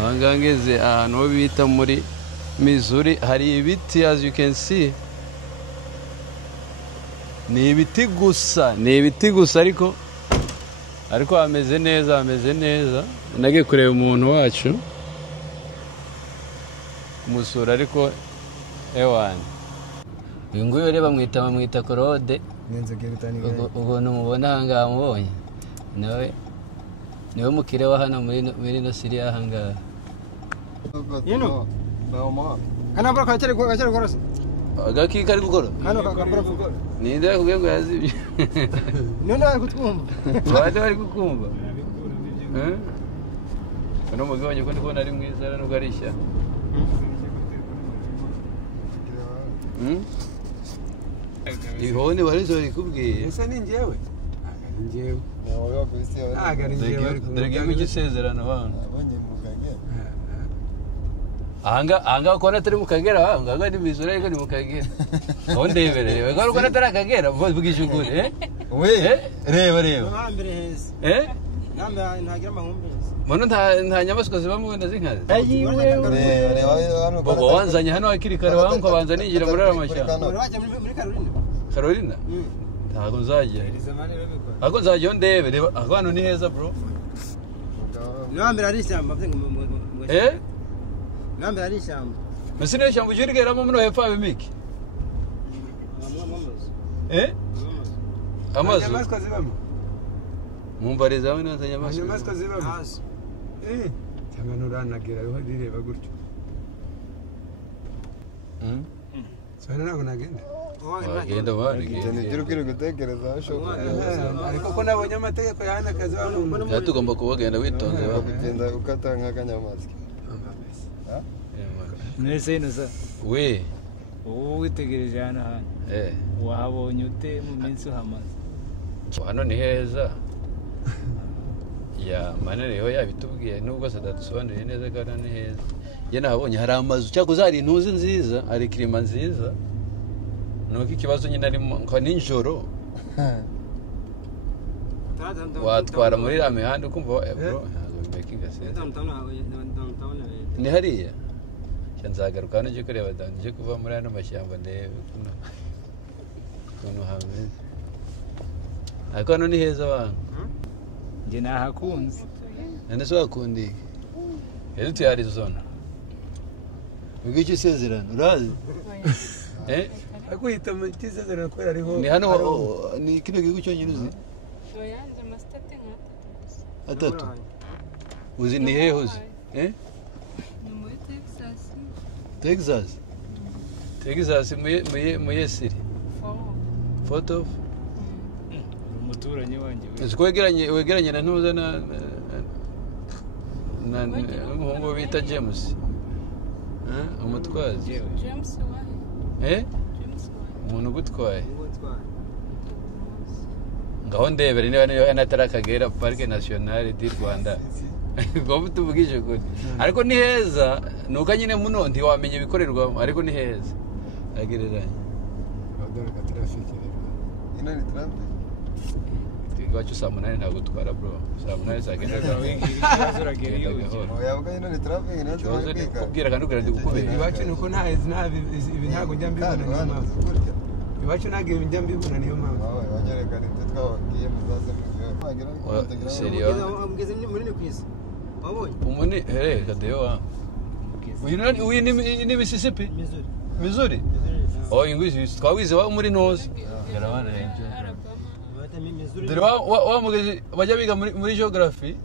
Aha ngeze ahantu ho bita muri Missouri, hari ibiti as you can see. Ni ibiti gusa ariko ameze neza. Nagiye kureba umuntu wacu kumusura, ariko ewani uyu nguyu reba bamwita Claude. Ubwo numubona ahangaha mubonye niwe mukire wa hano muri no Syria ahangaha. Kana kacere korose agaki kari gukora hano kakambura gukora ninde yakubwiye ngo yazibye none ari kutwumva bari kukumva Ano mugabanye ko ndikubona ari mwiza nubwo ari ishya. Ihone bari zo rikubwiye. Ese ni njyewe? Njyewe. Ndege kugisezerano bana. Anga kona turi mu Kagera anga ni Missouri ariko ni mu Kagera. Aho ndeberere we ko kona tarakagera vugisha ukuri we reba. Nambere heza. Nambere ntagira amahumbezi. Mono nta nyamaswa ziba mu ndazinkaze. Bobo wanzanye hano akiri kare wanko banza ningira muri amashyamba. Muri Carolina. Carolina? Ntago nzajya. Ako nzajya ndebe reba hano ni heza bro. Nambere ari ishyamba Nambere ari ishyamba. Mesine ishyamba ujirigeramo muri hepfo abimiki. Amazu. Nyamaswa zibamo. Mumbariza we nanza nyamaswa. Nyamaswa zibamo. Cyangwa nuranagera yo direba gutyo. Sana nako nagenda. Wagenda bari. Nigiro kiri gutekereza ashoka. Ariko ko nabonye amategeko yana kazi abantu. Yatugomba kubagenda witonze bakugenda ukata nk'akanyamaswa. Nese inoza. We. Witegereje hano hano. Wahabonye ute mu minsi uhamaze? Hano ni heza. Ya manene yo yabitubwiye nubwo sadatusobanuriye neza kandi ni heza. Ye nahabonye hari amazu cyakoze hari intuzi nziza, hari klima nziza. Nuko ikibazo nyine ari kwa ninjoro. Watwara muri la mihanda ukumva bro, making sense. Ni hariya. Nzagaruka hano nje kureba nje kuva muri hano mashyamba ndebe kuno hameze. Ariko hano ni heza bana. Nge nahakunze. Nane so akundi. Hezi tuyari zona. Ugiye isezerano urazi? Akwita mu kisezerano ko ariho. Ni hano ni kino gihugu cyonyine uzi? Oyanze mastate nka atatu. Uzi ni hehe uzi? Ni muri Texas. Texas muye Siri. Photo. Umuturanyi wanje. Wegeranye na ntuza na umuhungu bita James. Umutwazi. James wahe? James wahe? Umuntu gutwaye. Ngaho ndebere niba niyo Natarakagera Parc National du Rwanda. Ngo tubugije kuri. Ariko ni heza, nuka nyine muno ndi wamenye bikorerwa ariko ni heza. Agereranye. Adore ka traffic rero. Ina ni traffic. Twigacho saa 8 nagutwara bro. Saa 8 sagenda zuragera iyo. Oyavuga ina ni traffic natwe. Kubwira kandi ukira ndi gukubira. Iwacu nuko ibi ntago njya mbibona niyo mpamvu. Iwacu ntago njya mbibona niyo mpamvu. Wanyereka nite twagiye muzaze mu Serio. Mugeze muri ni kwisi. Wabonye? Umuni kadewa. Uyu ni Mississippi? Missouri. Oh, ingwizi twawize wa muri nose. Yarabana yenje. Dore wa mugezi bajya biga muri geography.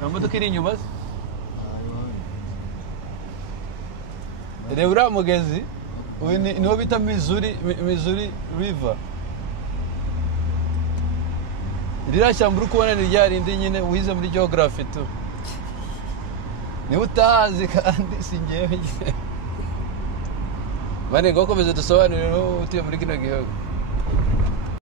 Kamuduka iri inyuma. Dore ura mugezi uyu niwo bita Missouri River. Rira shyamba uri kubona ni ryarindi nyine wize muri geography tu. Ni utazi kandi singewe. Bane ngo komeze dusobanurire utuye muri kino gihugu.